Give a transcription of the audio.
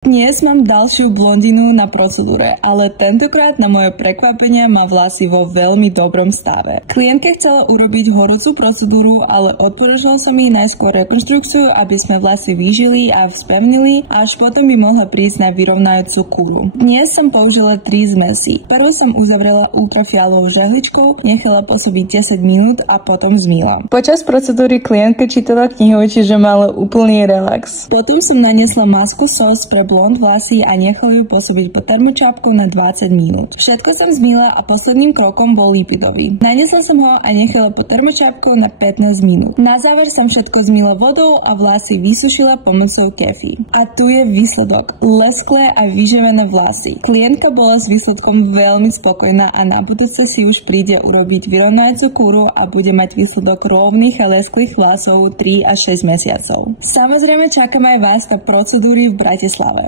Dnes mám ďalšiu blondinu na procedúre, ale tentokrát na moje prekvapenie má vlasy vo veľmi dobrom stave. Klientka chcela urobiť horúcu procedúru, ale odporúčal som jej najskôr rekonštrukciu, aby sme vlasy vyžili a vspevnili, a až potom by mohla prísť na vyrovnajúcu kúru. Dnes som použila 3 zmesy. Prvú som uzavrela ultrafialovou žehličkou, nechala pôsobiť 10 minút a potom zmýla. Počas procedúry klientka čítala knihu, čiže mala úplný relax. Potom som naniesla masku SOS pre blond vlasy a nechal ju pôsobiť pod termočapkou na 20 minút. Všetko som zmýla a posledným krokom bol lipidový. Naniesla som ho a nechala pod termočapkou na 15 minút. Na záver som všetko zmýla vodou a vlasy vysušila pomocou kefy. A tu je výsledok. Lesklé a vyživené vlasy. Klientka bola s výsledkom veľmi spokojná a na budúce si už príde urobiť vyrovnajúcu kúru a bude mať výsledok rovných a lesklých vlasov 3 až 6 mesiacov. Samozrejme čakám aj vás na procedúry v Bratislave.